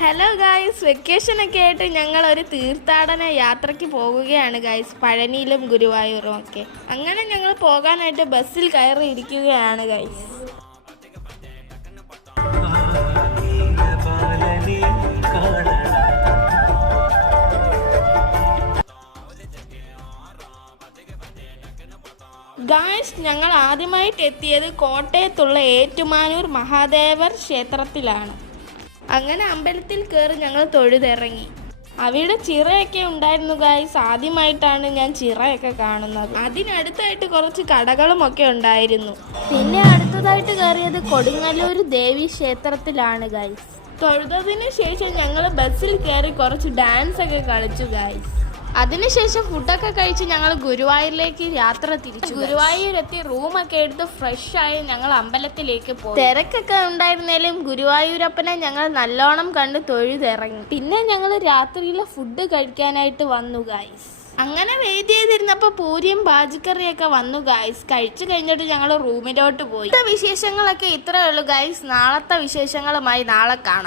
Hello guys, വെക്കേഷനൊക്കെ ആയിട്ട് ഞങ്ങൾ ഒരു തീർത്ഥാടന യാത്രയ്ക്ക് പോകുകയാണ് ഗായ്സ്. പഴനിയിലും ഗുരുവായൂരും ഒക്കെ. അങ്ങനെ ഞങ്ങൾ പോകാനായിട്ട് ബസ്സിൽ കയറി ഇരിക്കുകയാണ് ഗായ്സ്. ഗായ്സ്, ഞങ്ങൾ ആദ്യമായിട്ട് എത്തിയത് കോട്ടയത്തുള്ള ഏറ്റുമാനൂർ മഹാദേവർ ക്ഷേത്രത്തിലാണ്. അങ്ങനെ അമ്പലത്തിൽ കയറി ഞങ്ങൾ തൊഴുതിറങ്ങി. അവിടെ ചിറയൊക്കെ ഉണ്ടായിരുന്നു ഗായ്സ്. ആദ്യമായിട്ടാണ് ഞാൻ ചിറയൊക്കെ കാണുന്നത്. അതിനടുത്തായിട്ട് കുറച്ച് കടകളും ഒക്കെ ഉണ്ടായിരുന്നു. പിന്നെ അടുത്തതായിട്ട് കയറിയത് കൊടുങ്ങല്ലൂർ ദേവി ക്ഷേത്രത്തിലാണ് ഗായ്സ്. തൊഴുതതിന് ശേഷം ഞങ്ങൾ ബസ്സിൽ കയറി കുറച്ച് ഡാൻസ് ഒക്കെ കളിച്ചു ഗായ്സ്. അതിനുശേഷം ഫുഡൊക്കെ കഴിച്ച് ഞങ്ങൾ ഗുരുവായൂരിലേക്ക് യാത്ര തിരിച്ചു. ഗുരുവായൂരെത്തി റൂമൊക്കെ എടുത്ത് ഫ്രഷായി ഞങ്ങൾ അമ്പലത്തിലേക്ക് പോയി. തിരക്കൊക്കെ ഉണ്ടായിരുന്നാലും ഗുരുവായൂരപ്പനെ ഞങ്ങൾ നല്ലോണം കണ്ട് തൊഴുതിറങ്ങി. പിന്നെ ഞങ്ങൾ രാത്രിയിലെ ഫുഡ് കഴിക്കാനായിട്ട് വന്നു ഗായ്സ്. അങ്ങനെ വെയിറ്റ് ചെയ്തിരുന്നപ്പോൾ പൂരിയും ബാജിക്കറിയൊക്കെ വന്നു ഗായ്സ്. കഴിച്ചു കഴിഞ്ഞിട്ട് ഞങ്ങൾ റൂമിലോട്ട് പോയി. വിശേഷങ്ങളൊക്കെ ഇത്രയേ ഉള്ളൂ ഗായ്സ്. നാളത്തെ വിശേഷങ്ങളുമായി നാളെ കാണാം.